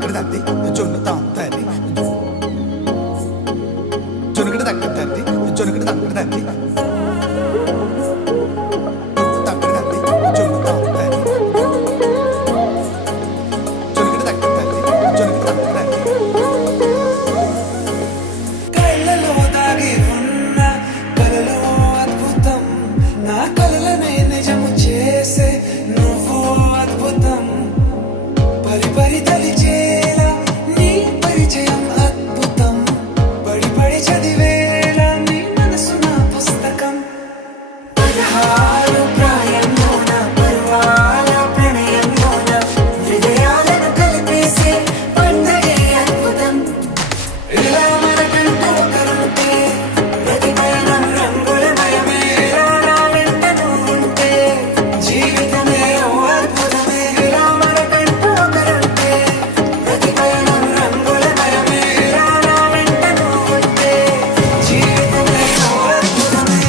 తాకడి తంది జొన్ను తాంతది జొనుకడి తక్కడి తంది జొనుకడి తంకడి తంది తాకడి తంది జొన్ను తాంతది జొనుకడి తక్కడి తంది జొనుకడి తంకడి తంది కళ్ళలో దాగి ఉన్న కలలో అద్భుతం నా కలలనే నిజము చేసే నువ్వు అద్భుతం పరి పరి తలిచేలా నీ పరిచయం అద్భుతం పడి పడి చదివేలా నీ మనసు నా పుస్తకం పదహారు ప్రాయంలోన పర్వాల ప్రణయంలోన హృదయాలను కలిపేసే పండగే అద్భుతం ఇలా మనకంటూ ఒకరుంటే ప్రతి పయనం రంగులమయమే నా వెంట నువ్వుంటే జీవితమే ఓ అద్భుతమే ఇలా మనకంటూ ఒకరుంటే ప్రతి పయనం రంగులమయమే నా వెంట నువ్వుంటే జీవితమే ఓ అద్భుతమే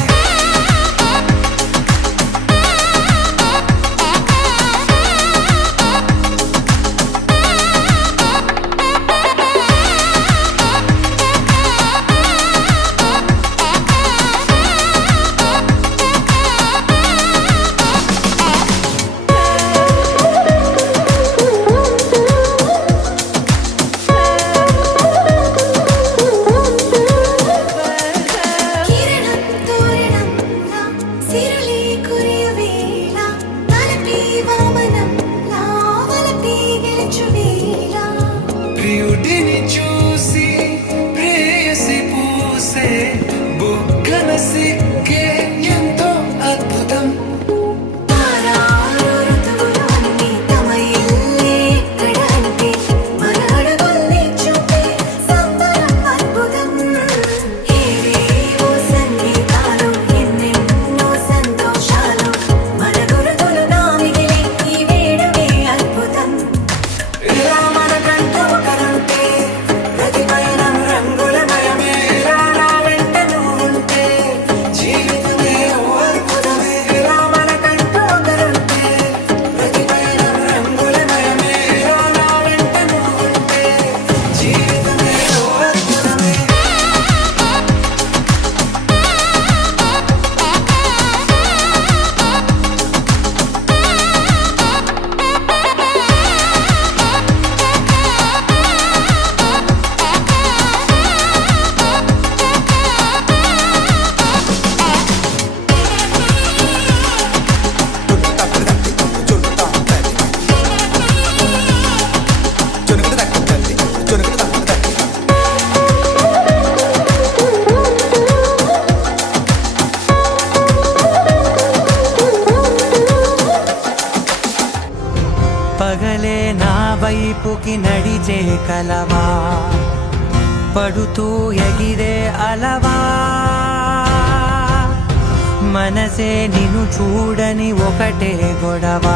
కిరణం తోరణంలా సిరులే కురియవేళ తలపి వామనంలా వలపి గెలుచువేళ ప్రియుడిని చూసి ప్రేయసి పూసే బుగ్గన సిగ్గే ఎంతో అద్భుతం తారారు ఋతువులు అన్నీ తమ ఇల్లే ఎక్కడంటే మన అడుగుల్ని చూపే సంబరం అద్భుతం ఏవేవో సంగీతాలు ఎన్నెన్నో సంతోషాలు మన గురుతులుగా మిగిలే ఈ వేడుకే అద్భుతం ఇలా మనకంటూ ఒకరుంటే ప్రతి పయనం రంగులమయమే నా వెంట నువ్వుంటే జీవితమే ఓ అద్భుతమే ఇలా మనకంటూ ఒకరుంటే ప్రతి పయనం రంగులమయమే నా వెంట నువ్వుంటే జీవితమే ఓ అద్భుతమే తాకడి తంది జొన్ను తాంతది జొనుకడి తక్కడి తంది జొనుకడి తంకడి తంది పగలే నా వైపుకి నడిచే కలవా పడుతూ ఎగిరే అలవా మనసే నిన్ను చూడని ఒకటే గొడవ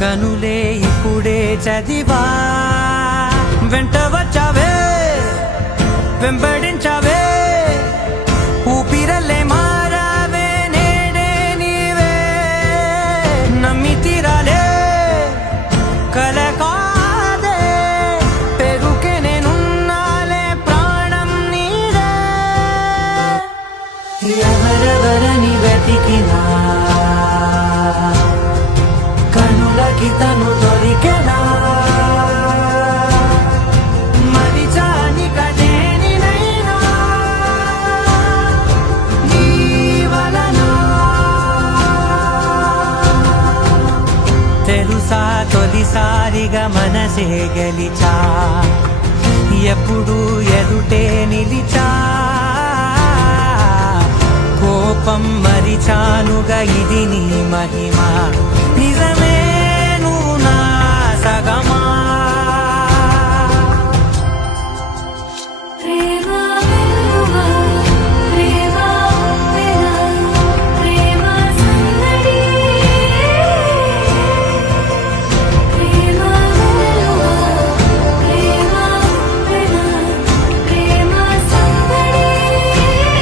కనులే ఇప్పుడే చదివా వెంట వచ్చావే వెంబడించావే ఊపిరల్లే మారావే నేడే నీవే నమ్మి తీరాలే కల కాదే పెరుకే నేనున్నాలే ప్రాణం నీదే ఎవరెవరని వెతికినా కనులకి తను దొరికెనా మరిచాని కదేనినైనా నీ వలన తెలుసా తొలిసారిగా మనసే గెలిచా ఎప్పుడు ఎదుటే నిలిచా కోపం మరిచానుగా ఇది నీ మహిమ